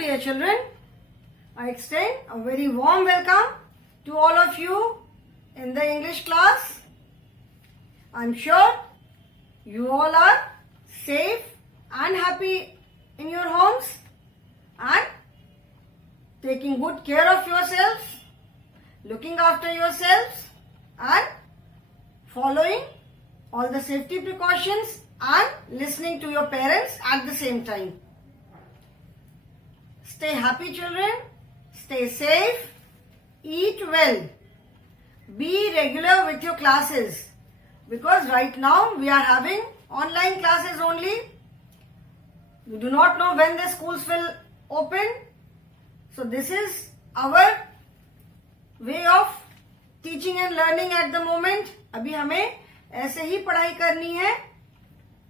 dear children, I extend a very warm welcome to all of you in the English class. I'm sure you all are safe and happy in your homes and taking good care of yourselves, looking after yourselves and following all the safety precautions and listening to your parents at the same time. Stay happy children, stay safe, eat well, be regular with your classes because right now we are having online classes only. We do not know when the schools will open. So this is our way of teaching and learning at the moment. अभी हमें ऐसे ही पढ़ाई करनी है.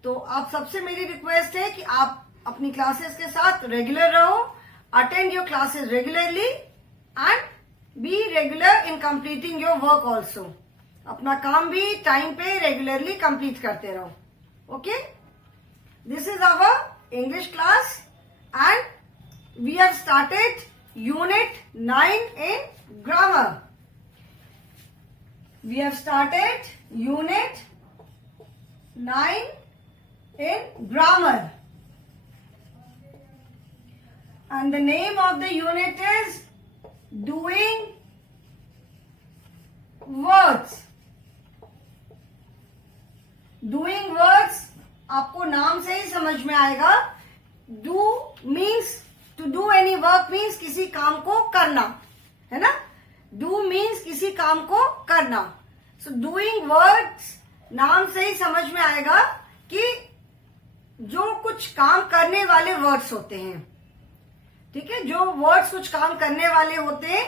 तो आप सबसे मेरी रिक्वेस्ट है कि आप अपनी क्लासेस के साथ रेगुलर रहो, attend your classes regularly and be regular in completing your work also. अपना काम भी टाइम पे रेगुलरली कंप्लीट करते रहो. Okay, this is our English class and we have started unit 9 in grammar. We have started unit 9 in grammar. And the name of the unit is doing words. Doing words आपको नाम से ही समझ में आएगा. Do means to do any work means किसी काम को करना, है ना. Do means किसी काम को करना. So doing words नाम से ही समझ में आएगा कि जो कुछ काम करने वाले वर्ड्स होते हैं. ठीक है, जो वर्ड्स कुछ काम करने वाले होते हैं,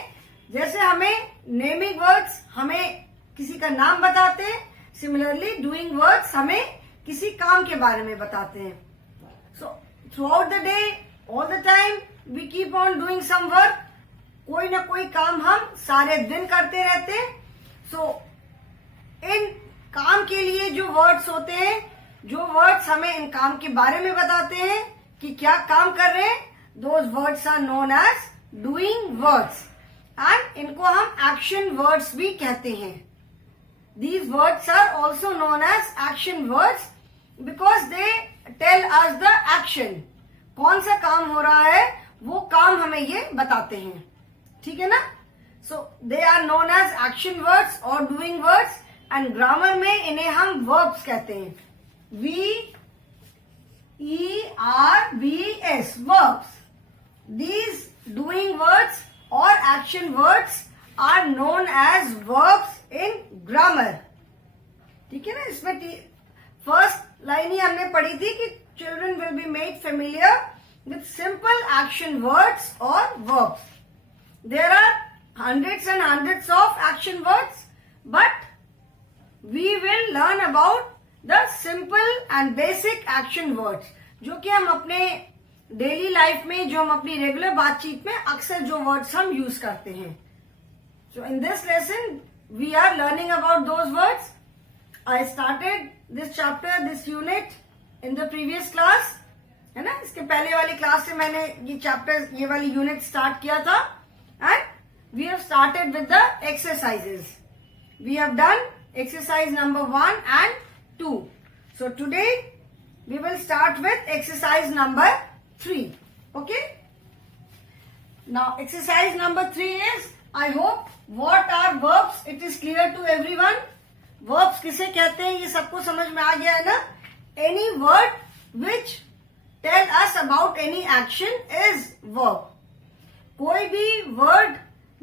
जैसे हमें नेमिंग वर्ड्स हमें किसी का नाम बताते हैं, सिमिलरली डूइंग वर्ड्स हमें किसी काम के बारे में बताते हैं. So throughout the day, all the time we keep on doing some work. कोई ना कोई काम हम सारे दिन करते रहते हैं. सो इन काम के लिए जो वर्ड्स होते हैं, जो वर्ड्स हमें इन काम के बारे में बताते हैं कि क्या काम कर रहे हैं, those words are known as doing words and इनको हम action words भी कहते हैं. These words are also known as action words because they tell us the action. कौन सा काम हो रहा है वो काम हमें ये बताते हैं. ठीक है ना. So they are known as action words or doing words and grammar में इन्हें हम verbs कहते हैं. V-E-R-B-S verbs. These doing words or action words are known as verbs in grammar. ठीक है ना. इसमें फर्स्ट लाइन ही हमने पढ़ी थी कि children will be made familiar with simple action words or verbs. There are hundreds and hundreds of action words, but we will learn about the simple and basic action words जो कि हम अपने daily life में, जो हम अपनी रेगुलर बातचीत में अक्सर जो वर्ड्स हम यूज करते हैं. So in this lesson we are learning about those words. I started this chapter, this unit in the previous class, है ना. इसके पहले वाली क्लास से मैंने ये चैप्टर, ये वाली यूनिट स्टार्ट किया था and we have started with the exercises. We have done exercise number 1 and 2. So today we will start with exercise number 3. Okay. Now exercise number 3 is, I hope what are verbs, it is clear to everyone. Verbs किसे कहते हैं ये सबको समझ में आ गया है ना. Any word which tell us about any action is verb. कोई भी word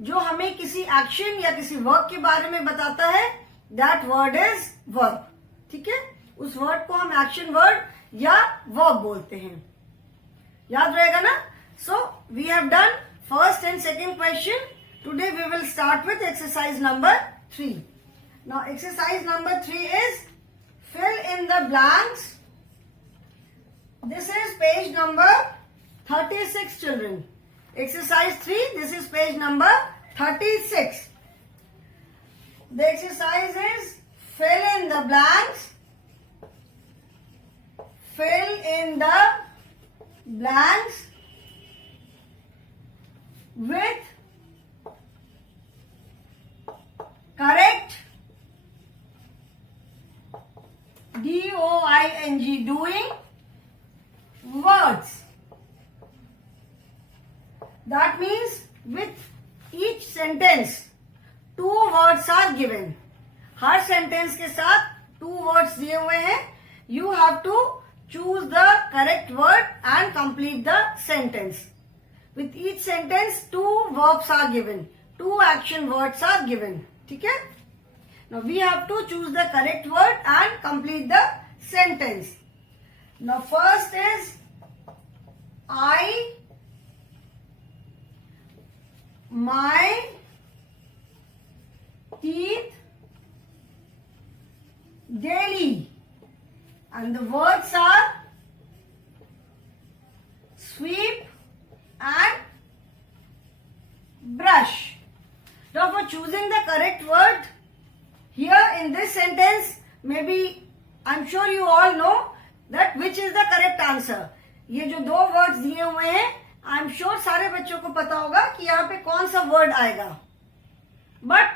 जो हमें किसी एक्शन या किसी वर्क के बारे में बताता है, that word is verb. ठीक है, उस वर्ड को हम एक्शन वर्ड या वर्ब बोलते हैं. याद रहेगा ना. So we have done first and second question. Today we will start with exercise number 3. Now exercise number 3 is fill in the blanks. This is page number 36 children. Exercise 3, this is page number 36. The exercise is fill in the blanks. Fill in the blanks with correct doing doing words. That means with each sentence two words are given. हर सेंटेंस के साथ two words दिए हुए हैं. You have to choose the correct word and complete the sentence. With each sentence two verbs are given, two action words are given. ठीक है? Now we have to choose the correct word and complete the sentence. Now first is I, my teeth daily, and the words are sweep and brush. Now for choosing the correct word, here in this sentence, maybe I'm sure you all know that which is the correct answer. ये जो दो वर्ड्स दिए हुए हैं, I'm sure सारे बच्चों को पता होगा कि यहाँ पे कौन सा वर्ड आएगा. बट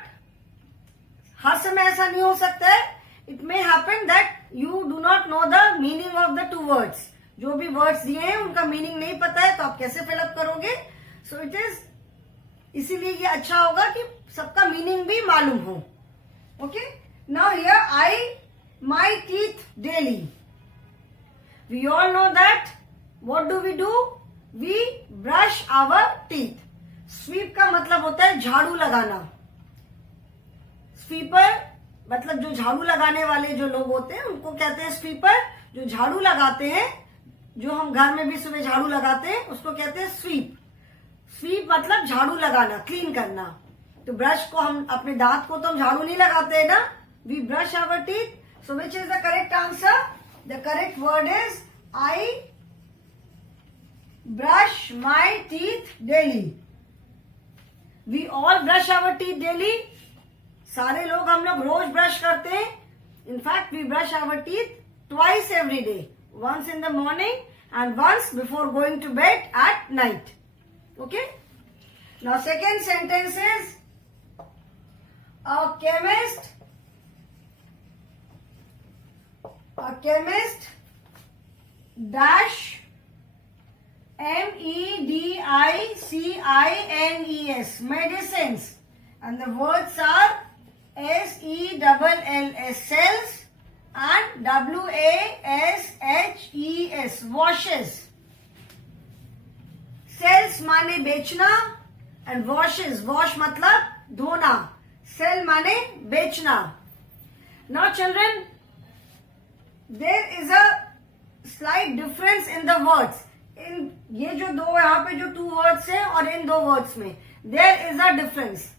हर समय ऐसा नहीं हो सकता है. It may happen that you do not know the meaning of the two words. जो भी वर्ड्स दिए हैं उनका मीनिंग नहीं पता है, तो आप कैसे फिलअप करोगे? सो इट इज, इसीलिए ये अच्छा होगा कि सबका मीनिंग भी मालूम हो. Okay, now here I my teeth daily. We all know that. What do we do? We brush our teeth. Sweep का मतलब होता है झाड़ू लगाना. स्वीपर मतलब जो झाड़ू लगाने वाले जो लोग होते हैं उनको कहते हैं स्वीपर. जो झाड़ू लगाते हैं, जो हम घर में भी सुबह झाड़ू लगाते हैं, उसको कहते हैं स्वीप. स्वीप मतलब झाड़ू लगाना, क्लीन करना. तो ब्रश को हम अपने दांत को तो हम झाड़ू नहीं लगाते हैं ना. We brush our teeth. So which is the correct answer? The correct word is I brush my teeth daily. We all brush our teeth daily. सारे लोग हम लोग रोज ब्रश करते हैं. In fact, we brush our teeth twice every day. Once in the morning and once before going to bed at night. Okay? Now second sentence is a chemist dash medicines, medicines, and the words are SELLS, cells, and WASHES, washes. Cells माने बेचना and washes, wash मतलब धोना. Sell माने बेचना. Now children, there is a slight difference in the words. In ये जो दो यहाँ पे जो two words हैं और इन दो words में there is a difference.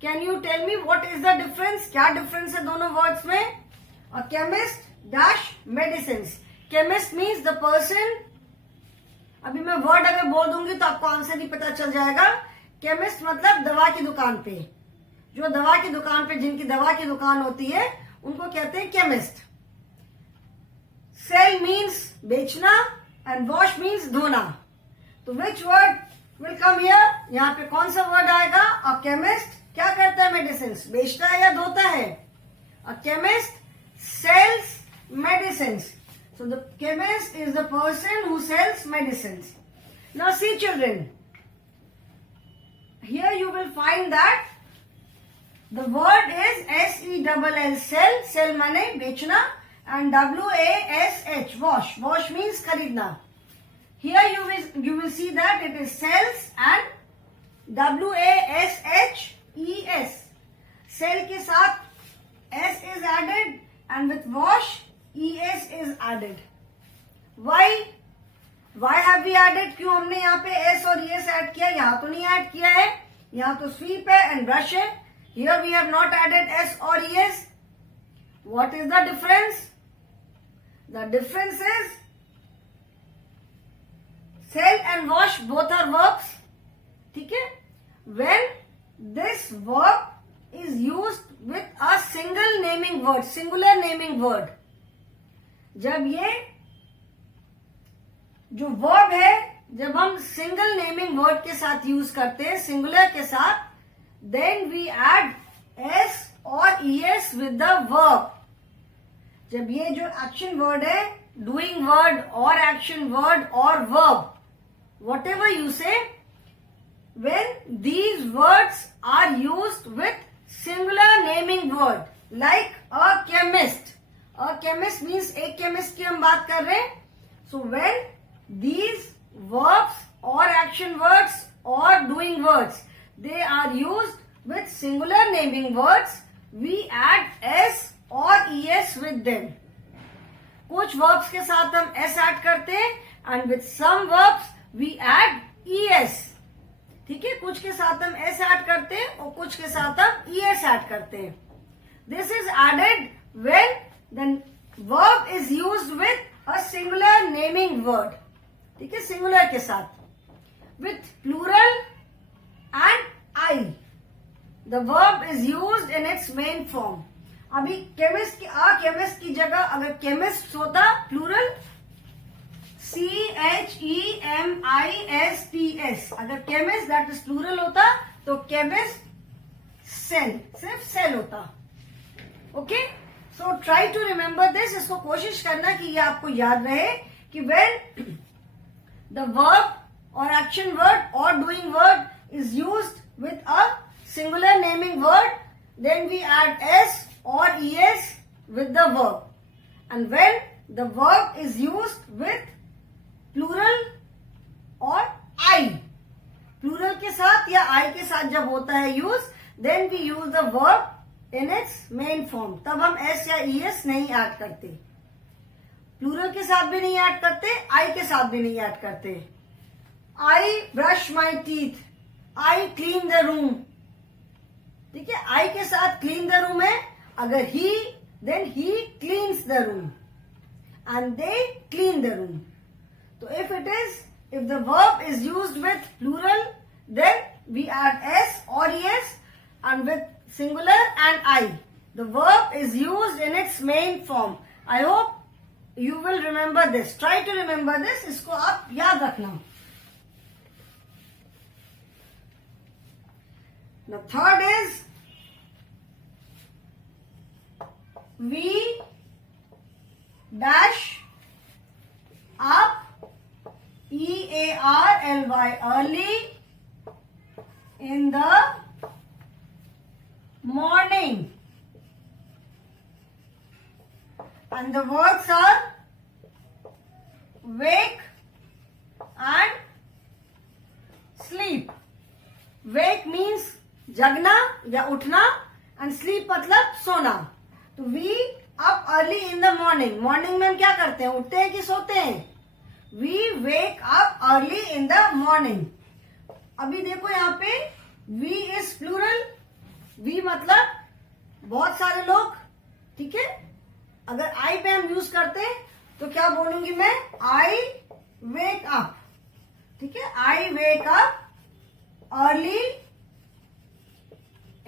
Can you tell me what is the difference? क्या difference है दोनों words में? A chemist dash medicines. Chemist means the person. अभी मैं word अगर बोल दूंगी तो आपको आंसर नहीं पता चल जाएगा. Chemist मतलब दवा की दुकान पे, जो दवा की दुकान पे जिनकी दवा की दुकान होती है उनको कहते हैं chemist. Sell means बेचना and wash means धोना. तो which word will come here? यहाँ पे कौन सा word आएगा? A chemist क्या करता है? medicines बेचता है या धोता है? A chemist sells medicines. So the chemist is the person who sells medicines. Now see children, here you will find that the word is SELL, sell, sell माने बेचना, and WASH, wash, wash means खरीदना. Here you will see that it is sells and WASHES. Sell के साथ S is added and with wash ES is added. Why have we added? क्यों हमने यहाँ पे S और ES add किया? यहाँ तो नहीं add किया है. यहाँ तो sweep है and brush है. Here we have not added S or ES. What is the difference? The difference is sell and wash both are verbs. ठीक है? When this verb is used with a single naming word, singular naming word. जब ये जो verb है जब हम single naming word के साथ यूज करते हैं, सिंगुलर के साथ, देन वी एड एस और ईएस विद द वर्ब. जब ये जो एक्शन वर्ड है, डूइंग वर्ड और एक्शन वर्ड और वर्ब, वॉट एवर यू से, when these words are used with singular naming word, like a chemist. A chemist means एक chemist की हम बात कर रहे हैं. So when these verbs or action words or doing words, they are used with singular naming words, we add s or es with them. कुछ verbs के साथ हम s add करते हैं and with some verbs we add es. ठीक है, कुछ के साथ हम s add करते हैं और कुछ के साथ हम es add करते हैं. This is added when the verb is used with a singular naming word. ठीक है, सिंगुलर के साथ, with plural and I. The verb is used in its main form. अभी केमिस्ट की केमिस्ट की जगह अगर केमिस्ट होता प्लूरल, CHEMISTS, अगर केमिस्ट दैट इज प्लूरल होता तो केमिस्ट सेल, सिर्फ सेल होता. Okay, so try to remember this. इसको कोशिश करना कि ये आपको याद रहे कि when the verb or action word or doing word is used with a singular naming word, then we add s or es with the verb. And when the verb is used with plural or I, plural के साथ या I के साथ जब होता है use, then we use the verb in its main form. तब हम s या es नहीं ऐड करते. प्लूरल के साथ भी नहीं ऐड करते, आई के साथ भी नहीं ऐड करते. I brush my teeth, I clean the room. ठीक है, आई के साथ क्लीन द रूम है. अगर he, then he cleans the room and they clean the room. तो if the verb is used with plural, then we add S और S, and with singular and I, the verb is used in its main form. I hope you will remember this. Try to remember this. इसको आप याद रखना. The third is we dash up, EARLY, early in the morning. And the words are wake and sleep. Wake means जगना या उठना, and sleep मतलब सोना. तो we up early in the morning. Morning में हम क्या करते हैं, उठते हैं कि सोते हैं? We wake up early in the morning. अभी देखो यहाँ पे we is plural. we मतलब बहुत सारे लोग. ठीक है, अगर आई पे हम यूज करते हैं तो क्या बोलूंगी मैं, आई वेक अप. ठीक है, I wake up early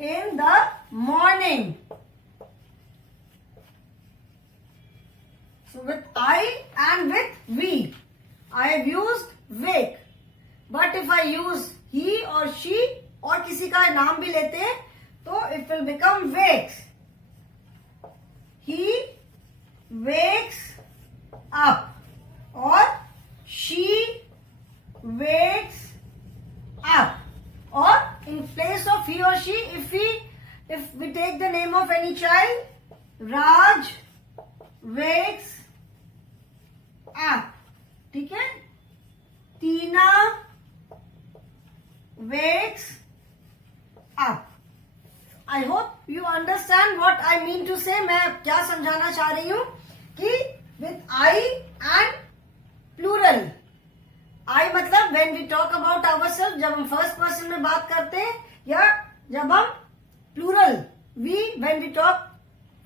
in the morning. So with I and with we I have used wake. But if I use he और शी और किसी का नाम भी लेते हैं तो it will become wakes. He wakes up or she wakes up. Or in place of he or she, if we take the name of any child, Raj wakes up. ठीक है, Tina wakes up. I hope you understand what I mean to say. मैं क्या समझाना चाह रही हूँ कि with I and plural. I मतलब when we talk about ourselves, जब हम फर्स्ट पर्सन में बात करते हैं, या जब हम plural, when we talk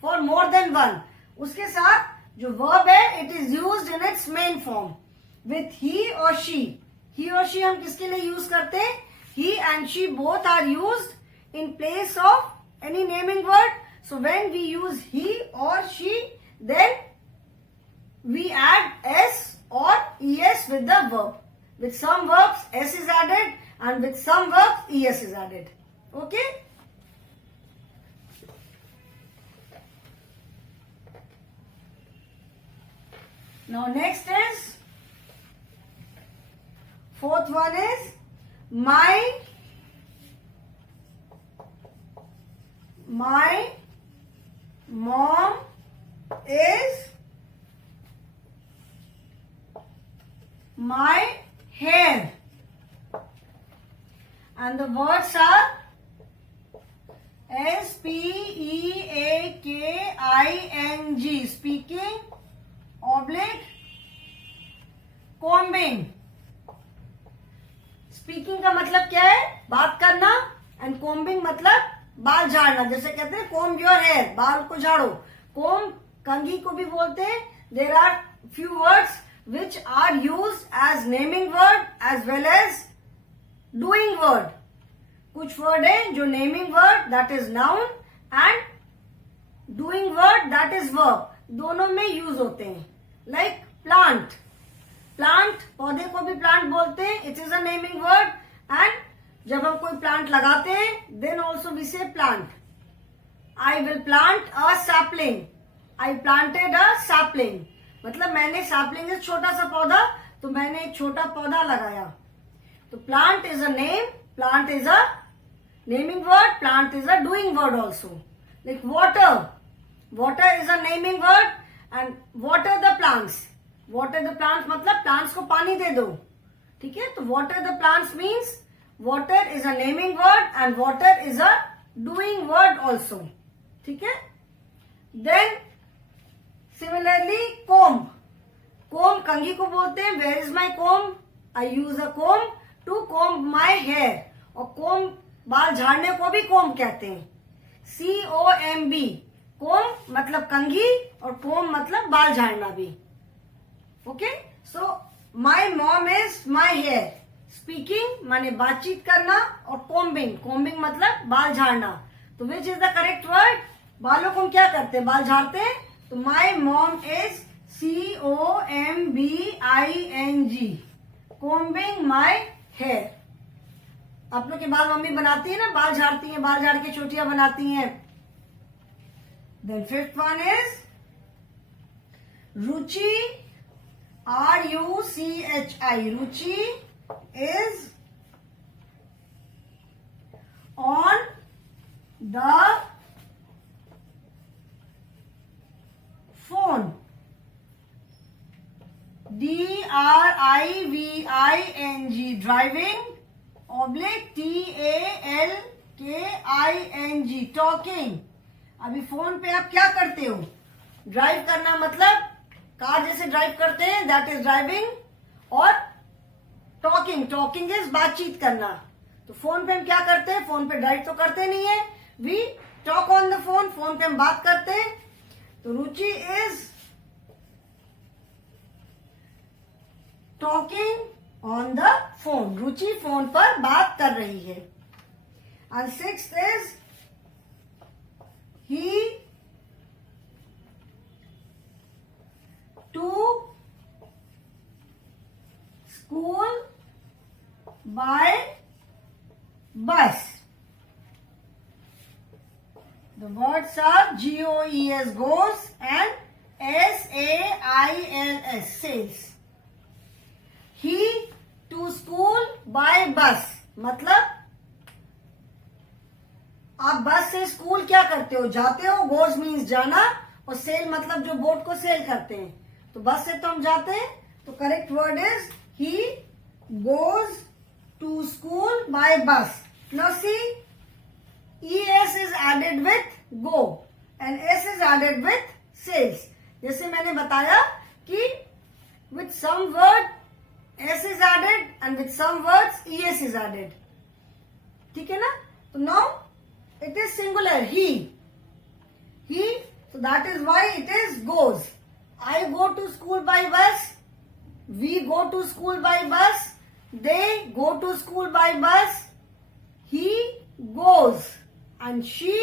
for more than one, उसके साथ जो verb है, it is used in its main form. With he or she. He or she हम किसके लिए use करते हैं? He and she both are used in place of any naming word. So when we use he or she, then we add s or es with the verb. With some verbs s is added and with some verbs es is added. Okay? Now next is, fourth one is my mom is my hair. And the words are speaking, speaking, oblique, combing. Speaking का मतलब क्या है? बात करना. And combing मतलब बाल झाड़ना. जैसे कहते हैं कोम्ब योर हेयर, बाल को झाड़ो. कोम्ब कंघी को भी बोलते हैं. There are few words which are used as naming word as well as doing word. कुछ वर्ड है जो naming word that is noun and doing word that is verb, दोनों में यूज होते हैं. Like plant. प्लांट, पौधे को भी प्लांट बोलते हैं. It is a naming word. And जब हम कोई प्लांट लगाते हैं देन ऑल्सो वी से plant. I will plant a sapling. I planted अ सैपलिंग मतलब मैंने, सैपलिंग इज छोटा सा पौधा, तो मैंने एक छोटा पौधा लगाया. तो plant is a name, plant is a naming word, plant is a doing word also. Like water. Water is a naming word and water the plants. Water the plants मतलब प्लांट्स को पानी दे दो. ठीक है? तो water the plants means water is a naming word and water is a doing word also. ठीक है? Then similarly comb. comb कंघी को बोलते हैं. Where is my comb? I use a comb to comb my hair. और comb बाल झाड़ने को भी comb कहते हैं. COMB. comb मतलब कंघी और comb मतलब बाल झाड़ना भी. Okay? So my mom is my hair. Speaking माने बातचीत करना और combing. combing मतलब बाल झाड़ना. तो which is the correct word? बालों को हम क्या करते हैं? बाल झाड़ते हैं. तो my mom is COMBING. Combing my hair. आप लोग के बाल मम्मी बनाती है ना, बाल झाड़ती हैं, बाल झाड़ के चोटियां बनाती हैं. Then fifth one is Ruchi. RUCHI. Ruchi is on the phone. DRIVING. driving, oblique TALKING. talking. अभी फोन पे आप क्या करते हो? ड्राइव करना मतलब कार जैसे ड्राइव करते हैं, दैट इज ड्राइविंग. और टॉकिंग, टॉकिंग इज बातचीत करना. तो फोन पे हम क्या करते हैं? फोन पे ड्राइव तो करते नहीं है, we talk on the phone. Phone पे हम बात करते हैं. तो Ruchi is talking on the phone. Ruchi phone पर बात कर रही है. And sixth is he to school by bus. The words are GOES, goes, and SAILS, sails. He to school by bus. मतलब आप बस से स्कूल क्या करते हो? जाते हो. गोज मीन्स जाना और सेल मतलब जो बोट को सेल करते हैं. तो बस से तो हम जाते हैं. तो correct word is he goes to school by bus. Now see, ES is added with go and S is added with sails. जैसे मैंने बताया कि with some word S is added and with some words ES is added. ठीक है ना? तो now it is singular. He. So that is why it is goes. I go to school by bus. We go to school by bus. They go to school by bus. He goes. And she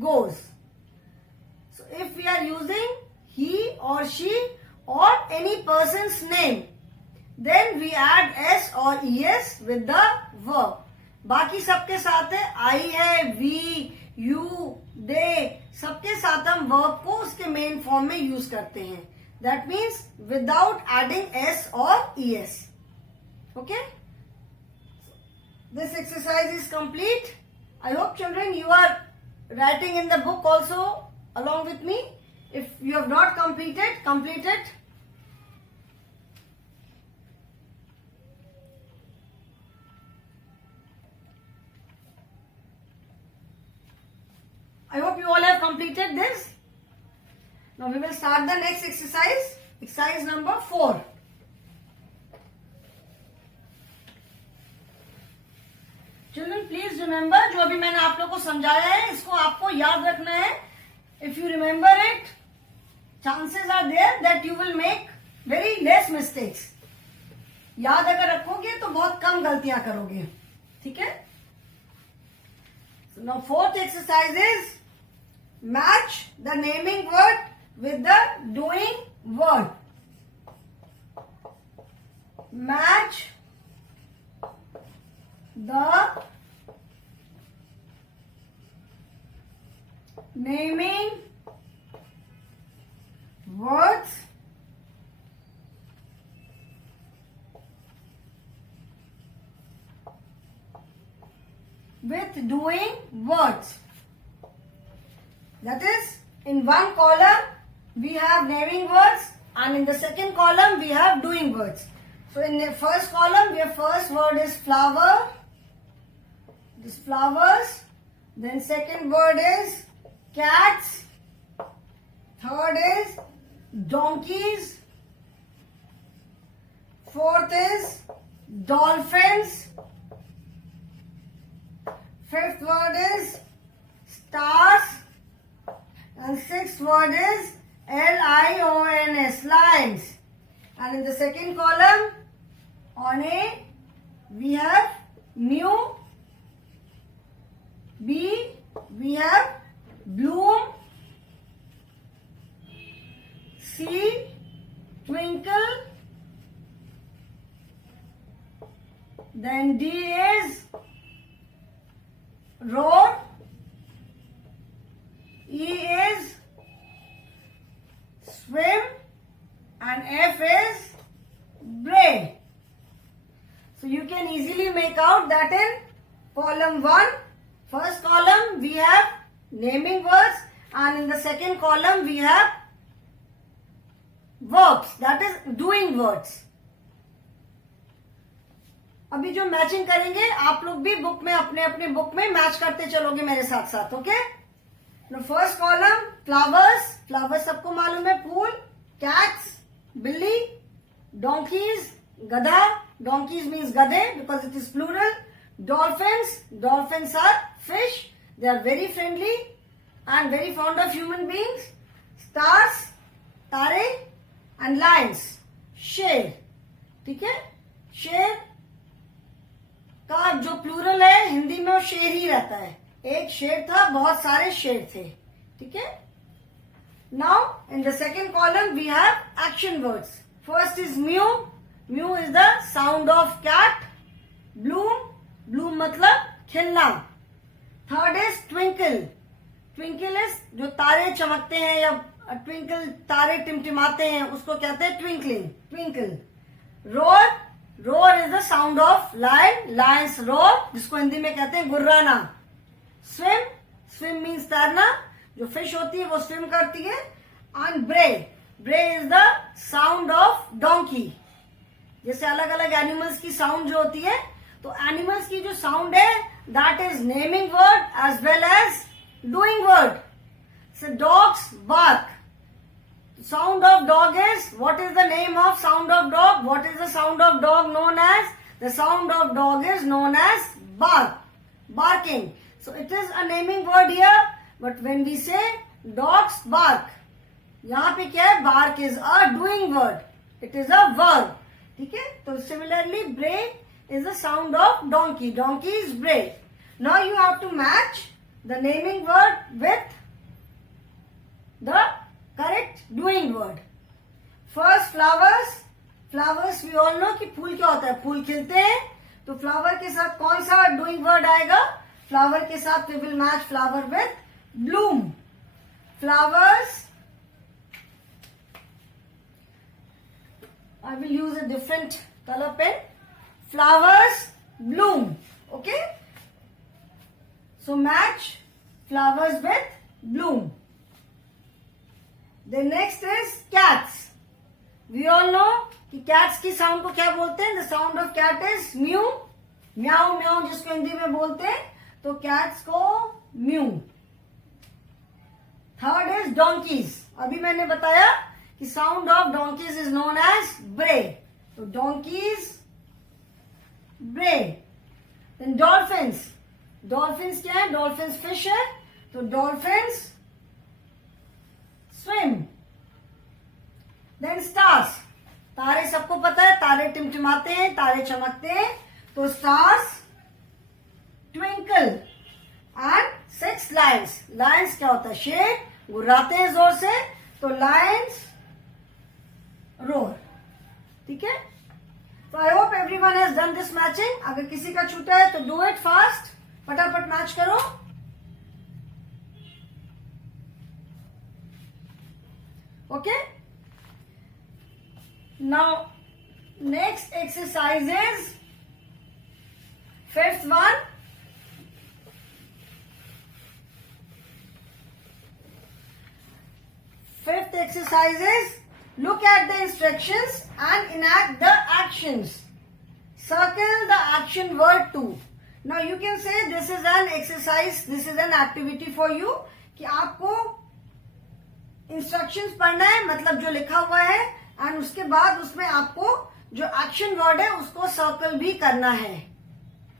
goes. So if we are using he or she or any person's name, then we add s or es with the verb. बाकी सबके साथ है I है, we, you, they, सबके साथ हम verb को उसके मेन फॉर्म में यूज करते हैं. That means without adding s or es. Okay? This exercise is complete. I hope children you are writing in the book also along with me. If you have not completed, complete it. I hope you all have completed this. Now we will start the next exercise. Exercise number 4. Children, please remember, जो अभी मैंने आप लोग को समझाया है इसको आपको याद रखना है. If you remember it, chances are there that you will make very less mistakes. याद अगर रखोगे तो बहुत कम गलतियां करोगे. ठीक है? So now fourth exercise is match the naming word with the doing word. Match the naming words with doing words. That is, in one column we have naming words and in the second column we have doing words. So in the first column, your first word is flower. This flowers. Then second word is cats. Third is donkeys. Fourth is dolphins. Fifth word is stars. And sixth word is lions, lions. And in the second column, on A, we have new. B, we have bloom. C, twinkle. Then D is roar. E is swim. And F is bray. So you can easily make out that in column 1, first column we have naming words and in the second column we have verbs, that is doing words. अभी जो मैचिंग करेंगे आप लोग भी बुक में अपने अपने बुक में मैच करते चलोगे मेरे साथ साथ. Okay? First column flowers. Flowers सबको मालूम है, फूल. कैट्स, बिल्ली. donkeys, गधा. donkeys means गधे because it is plural. dolphins, dolphins are fish. They are very friendly and very fond of human beings. stars, तारे. and lions, शेर. ठीक है? शेर का जो प्लूरल है हिंदी में वो शेर ही रहता है. एक शेर था, बहुत सारे शेर थे. ठीक है? Now in the second column we have action words. First is mew. Mew is the sound of cat. Bloom. Bloom मतलब खिलना. Third is twinkle. Twinkle is जो तारे चमकते हैं या twinkle तारे टिमटिमाते हैं उसको कहते हैं twinkling. Twinkle. Roar. Roar is the sound of lion. Lions roar जिसको हिंदी में कहते हैं गुर्राना. Swim. Swim means तैरना. जो फिश होती है वो स्विम करती है. And bray. Bray is the sound of donkey. जैसे अलग अलग एनिमल्स की साउंड जो होती है तो एनिमल्स की जो साउंड है that is naming word as well as doing word. So dogs bark. Sound of dog is what is the name of sound of dog. What is the sound of dog known as. The sound of dog is known as bark. Barking. So it is a naming word here but when we say dogs bark यहां पे क्या है. Bark is a doing word. It is a verb. ठीक है? तो सिमिलरली ब्रे is the sound of donkey. Donkey is bray. Now you have to match the naming word with the correct doing word. First flowers. Flowers we all know कि फूल क्या होता है, फूल खिलते हैं, तो फ्लावर के साथ कौन सा डूइंग वर्ड आएगा, फ्लावर के साथ we will match flower with bloom. Flowers, I will use a different color pen. Flowers bloom. Okay. So match flowers with bloom. The next is cats. We all know कि cats की sound को क्या बोलते हैं. The sound of cat is mew. म्याऊ म्याऊ जिसको हिंदी में बोलते हैं, तो cats को mew. Third is donkeys. अभी मैंने बताया कि sound of donkeys is known as bray. तो डोंकीज ब्रे. Then dolphins. डॉल्फिन्स क्या है, डॉल्फिन्स फिश है, तो डॉल्फिन्स स्विम. Then stars. तारे सबको पता है, तारे टिमटिमाते हैं, तारे चमकते हैं, तो stars twinkle. And 6 Lions. Lions क्या होता है, शेर, गुर्राते हैं जोर से, तो लायंस रोर. ठीक है. तो I hope everyone has done this matching. अगर किसी का छूटा है तो डू इट फास्ट, फटाफट मैच करो. Okay. Now next exercise is 5th one. Fifth exercise is look at the instructions and enact the actions. Circle the action word to. Now you can say this is an exercise, this is an activity for you कि आपको instructions पढ़ना है, मतलब जो लिखा हुआ है, and उसके बाद उसमें आपको जो action word है उसको circle भी करना है.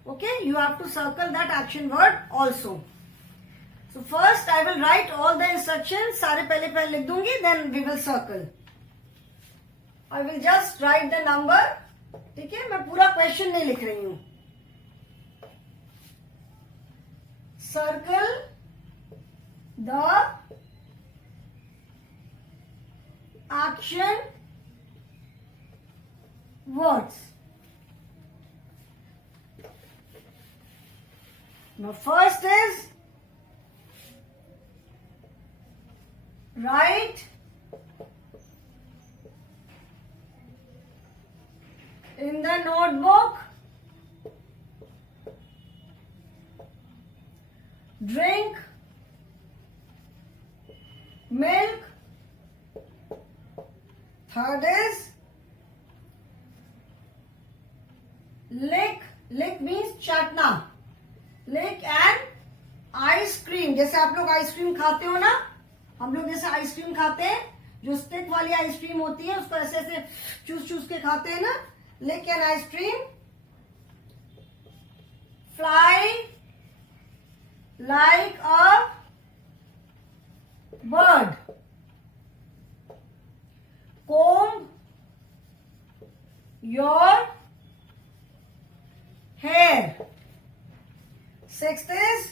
Okay, you have to circle that action word also. So first I will write all the instructions. सारे पहले लिख दूंगी, then we will circle. I will just write the number. ठीक है, मैं पूरा क्वेश्चन नहीं लिख रही हूं. Circle the action words. Now first is write in the notebook, drink milk. Third is lick. Lick means चाटना. Lick an ice cream. जैसे आप लोग आइसक्रीम खाते हो ना, हम लोग जैसे आइसक्रीम खाते हैं, जो स्टिक वाली आइसक्रीम होती है उसको ऐसे ऐसे चूस चूस के खाते हैं ना. Lick an ice cream. Fly like a bird. Comb your hair. 6th is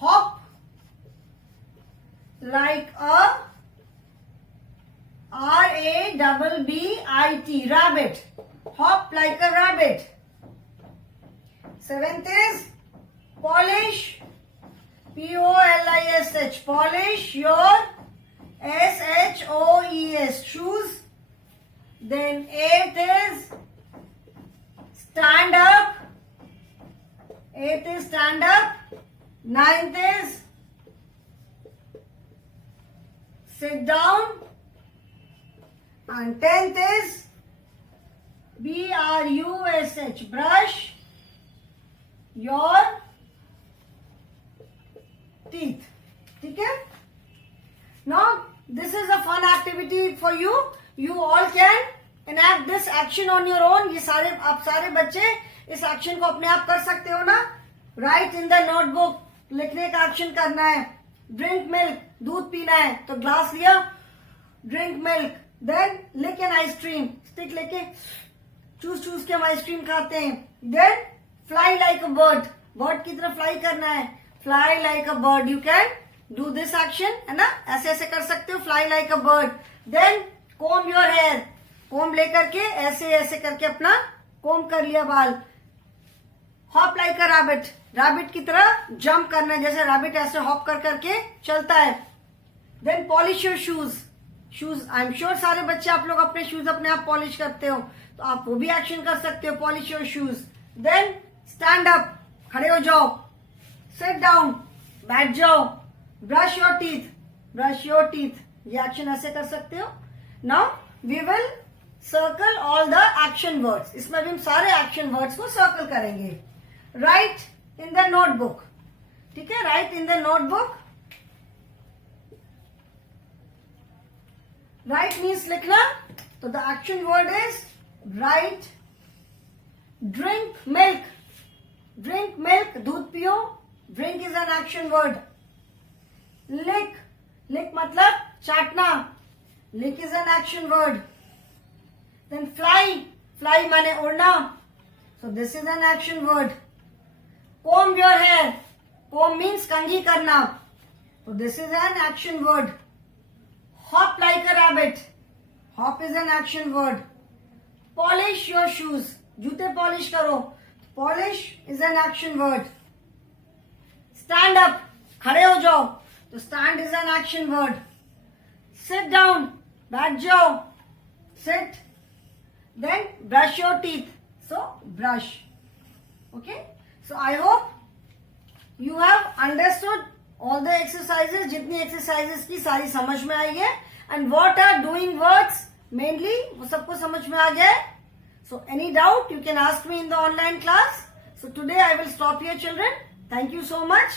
hop like a RABBIT, rabbit. Hop like a rabbit. 7th is polish, POLISH, polish your SHOES, shoes. Then 8th is stand up. 8th is stand up. 9th is sit down. And 10th is BRUSH, brush your teeth. ठीक है. Now this is a fun activity for you. You all can enact this action on your own. ये सारे आप सारे बच्चे इस एक्शन को अपने आप कर सकते हो ना. राइट इन द नोटबुक, लिखने का एक्शन करना है. ड्रिंक मिल्क, दूध पीना है, तो ग्लास लिया, drink milk. Then lick an ice cream, stick लेके चूस चूस के हम आइसक्रीम खाते हैं. Then fly like a bird, bird की तरह फ्लाई करना है. Fly like a bird, you can do this action, है ना. ऐसे ऐसे कर सकते हो, fly like a bird. Then comb your hair, comb लेकर के ऐसे ऐसे करके अपना कोम कर लिया बाल. Hop like a rabbit, rabbit की तरह जंप करना, जैसे रैबिट ऐसे हॉप कर करके चलता है. Then polish your shoes. Shoes I am sure सारे बच्चे आप लोग अपने शूज अपने आप पॉलिश करते हो, तो आप वो भी एक्शन कर सकते हो. Polish your shoes. Then stand up, खड़े हो जाओ. सिट डाउन, बैठ जाओ. Brush your teeth, brush your teeth, ये एक्शन ऐसे कर सकते हो. Now we will circle all the action words. इसमें भी हम सारे एक्शन वर्ड्स को सर्कल करेंगे. राइट इन द नोटबुक, ठीक है, write in the notebook. Write means लिखना, तो the action word is write. Drink milk, drink milk, दूध पियो. Drink is an action word. Lick, lick मतलब चाटना. Lick is an action word. Then fly, fly माने उड़ना, so this is an action word. comb your hair, comb means कंघी करना, so this is an action word. Hop like a rabbit, hop is an action word. Polish your shoes, जूते पॉलिश करो, polish is an action word. Stand up, खड़े हो जाओ, तो stand is an action word. Sit down, बैठ जाओ, sit. Then brush your teeth, so brush. Okay. So I hope you have understood all the exercises. जितनी exercises की सारी समझ में आई है. And what are doing words mainly, वो सबको समझ में आ गया है. So any doubt you can ask me in the online class. So today I will stop here children. Thank you so much.